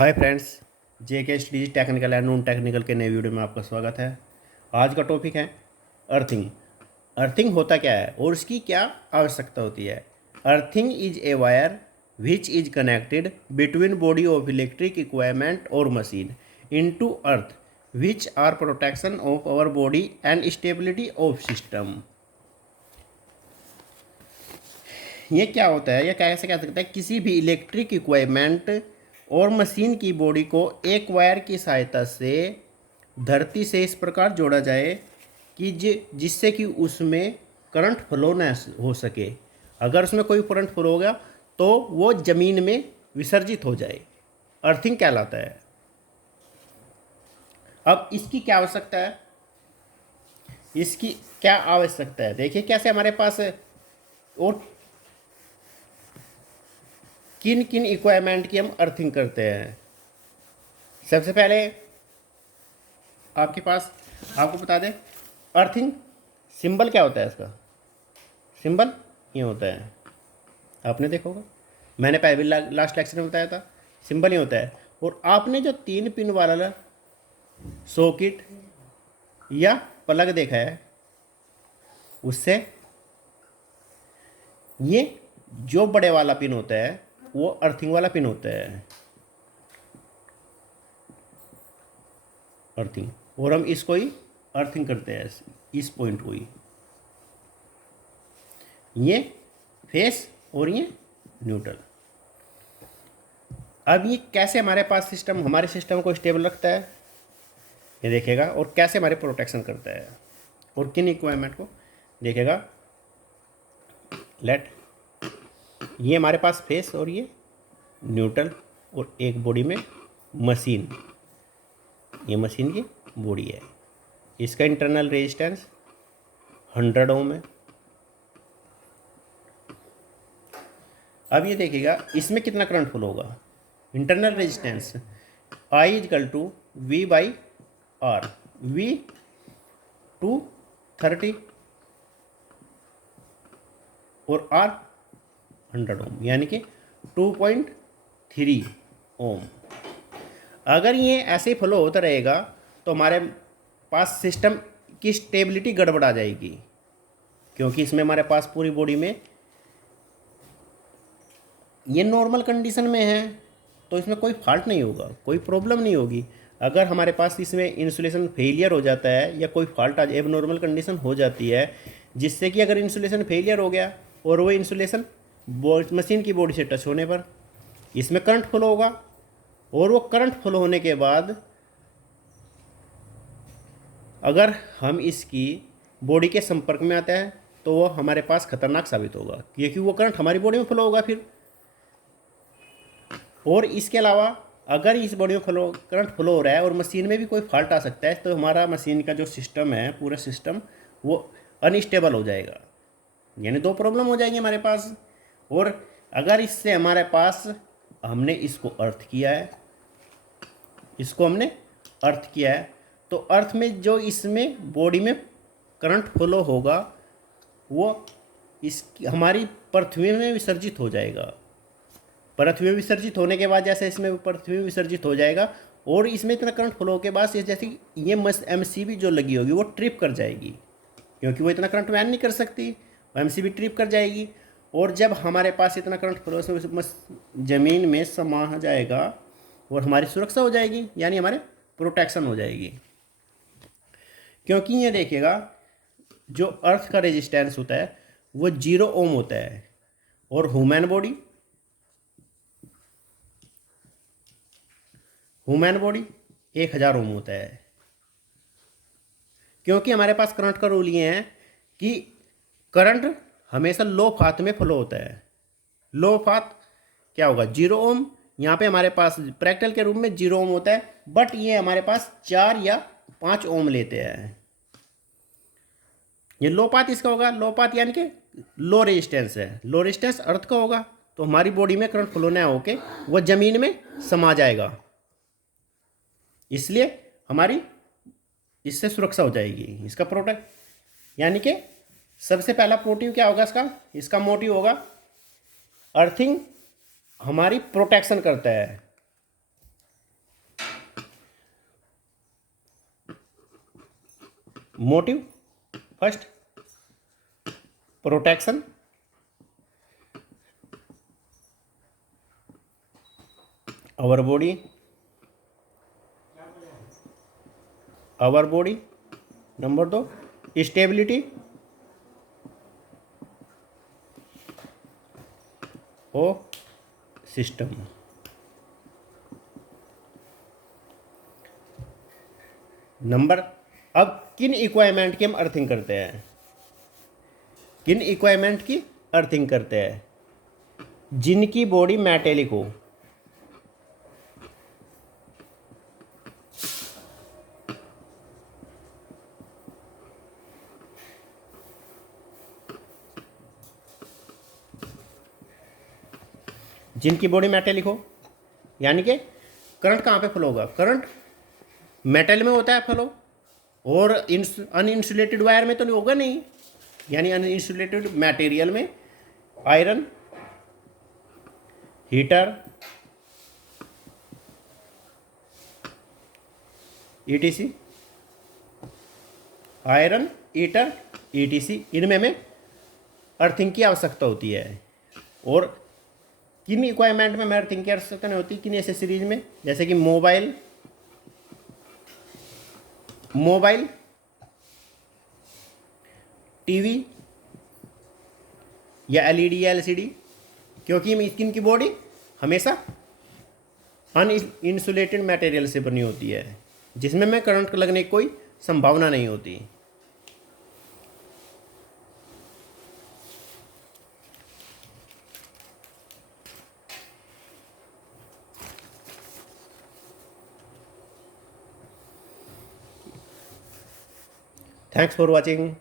Hi friends, JK studies technical and non technical के नए video में आपका स्वागत है। आज का टॉपिक है अर्थिंग। अर्थिंग होता क्या है और उसकी क्या आवश्यकता होती है। Earthing is a wire which is connected between body of electric equipment और machine into earth which are protection of our body and stability of system. ये क्या होता है, या कैसे कह सकते हैं, किसी भी इलेक्ट्रिक इक्विपमेंट और मशीन की बॉडी को एक वायर की सहायता से धरती से इस प्रकार जोड़ा जाए कि जिससे कि उसमें करंट फ्लो न हो सके। अगर उसमें कोई करंट फ्लो हो गया तो वो ज़मीन में विसर्जित हो जाए, अर्थिंग कहलाता है। अब इसकी क्या आवश्यकता है, इसकी क्या आवश्यकता है, देखिए कैसे हमारे पास और किन किन इक्वायरमेंट की हम अर्थिंग करते हैं। सबसे पहले आपके पास, आपको बता दें, अर्थिंग सिंबल क्या होता है। इसका सिंबल ये होता है, आपने देखा होगा, मैंने पहले लास्ट लेक्चर में बताया था, सिंबल ये होता है। और आपने जो 3 पिन वाला सॉकेट या प्लग देखा है, उससे ये जो बड़े वाला पिन होता है वो अर्थिंग वाला पिन होता है, अर्थिंग। और हम इसको ही अर्थिंग करते हैं, इस पॉइंट को ही। ये फेस और ये न्यूट्रल। अब ये कैसे हमारे पास सिस्टम, हमारे सिस्टम को स्टेबल रखता है ये देखेगा, और कैसे हमारे प्रोटेक्शन करता है और किन इक्विपमेंट को देखेगा। लेट ये हमारे पास फेस और ये न्यूट्रल, और एक बॉडी में मशीन, ये मशीन की बॉडी है। इसका इंटरनल रेजिस्टेंस 100 ओम है। अब ये देखिएगा इसमें कितना करंट फ्लो होगा। Internal resistance I is equal to V by R, V 230 और आर 100 ओम, यानी कि 2.3 ओम। अगर ये ऐसे फ्लो होता रहेगा तो हमारे पास सिस्टम की स्टेबिलिटी गड़बड़ा जाएगी, क्योंकि इसमें हमारे पास पूरी बॉडी में ये नॉर्मल कंडीशन में है तो इसमें कोई फॉल्ट नहीं होगा, कोई प्रॉब्लम नहीं होगी। अगर हमारे पास इसमें इंसुलेशन फेलियर हो जाता है या कोई फॉल्ट एब नॉर्मल कंडीशन हो जाती है, जिससे कि अगर इंसुलेशन फेलियर हो गया और वो इंसुलेशन मशीन की बॉडी से टच होने पर इसमें करंट फ्लो होगा, और वो करंट फ्लो होने के बाद अगर हम इसकी बॉडी के संपर्क में आते हैं तो वो हमारे पास खतरनाक साबित होगा, क्योंकि वो करंट हमारी बॉडी में फ्लो होगा फिर। और इसके अलावा अगर इस बॉडी में करंट फ्लो हो रहा है और मशीन में भी कोई फॉल्ट आ सकता है, तो हमारा मशीन का जो सिस्टम है, पूरा सिस्टम वो अनस्टेबल हो जाएगा, यानी 2 प्रॉब्लम हो जाएंगी हमारे पास। और अगर इससे हमारे पास, हमने इसको अर्थ किया है, इसको हमने अर्थ किया है, तो अर्थ में जो इसमें बॉडी में करंट फ्लो होगा वो इस हमारी पृथ्वी में विसर्जित हो जाएगा। पृथ्वी में विसर्जित होने के बाद जैसे इसमें पृथ्वी में विसर्जित हो जाएगा, और इसमें इतना करंट फ्लो के बाद जैसे ये MCB जो लगी होगी वो ट्रिप कर जाएगी, क्योंकि वो इतना करंट वहन नहीं कर सकती, MCB ट्रिप कर जाएगी। और जब हमारे पास इतना करंट फ्लो ज़मीन में समा जाएगा और हमारी सुरक्षा हो जाएगी, यानी हमारे प्रोटेक्शन हो जाएगी। क्योंकि ये देखिएगा जो अर्थ का रेजिस्टेंस होता है वो 0 ओम होता है, और ह्यूमन बॉडी 1000 ओम होता है। क्योंकि हमारे पास करंट का रूल ये है कि करंट हमेशा लो पाथ में फ्लो होता है। लो पाथ क्या होगा, 0 ओम। यहाँ पे हमारे पास प्रैक्टिकल के रूप में 0 ओम होता है, बट ये हमारे पास 4 या 5 ओम लेते हैं। ये लो पाथ इसका होगा, लो पाथ यानी कि लो रेजिस्टेंस है, लो रेजिस्टेंस अर्थ का होगा, तो हमारी बॉडी में करंट फ्लो ना होके वो ज़मीन में समा जाएगा, इसलिए हमारी इससे सुरक्षा हो जाएगी, इसका प्रोटेक्ट। यानी कि सबसे पहला मोटिव क्या होगा इसका मोटिव होगा अर्थिंग हमारी प्रोटेक्शन करता है। Motive first, protection, our body, number 2 stability of system. Number, अब किन इक्वाइपमेंट की हम अर्थिंग करते हैं, किन इक्वाइपमेंट की अर्थिंग करते हैं? जिनकी बॉडी मेटेलिक हो, जिनकी बॉडी मेटेलिक हो, यानी कि करंट कहाँ पे फ्लो होगा? करंट मेटल में होता है फ्लो, और अनइंसुलेटेड वायर में तो नहीं होगा, नहीं। यानी अनइंसुलेटेड मटेरियल में iron, heater, etc, iron, heater, etc, इनमें हमें अर्थिंग की आवश्यकता होती है। और किन इक्वाइपमेंट में हमें अर्थिंग की आवश्यकता नहीं होती, किन एसेसरीज में? जैसे कि मोबाइल, टीवी या एलईडी या एलसीडी, क्योंकि स्किन की बॉडी हमेशा अनइंसुलेटेड मटेरियल से बनी होती है, जिसमें में करंट लगने की कोई संभावना नहीं होती। Thanks for watching.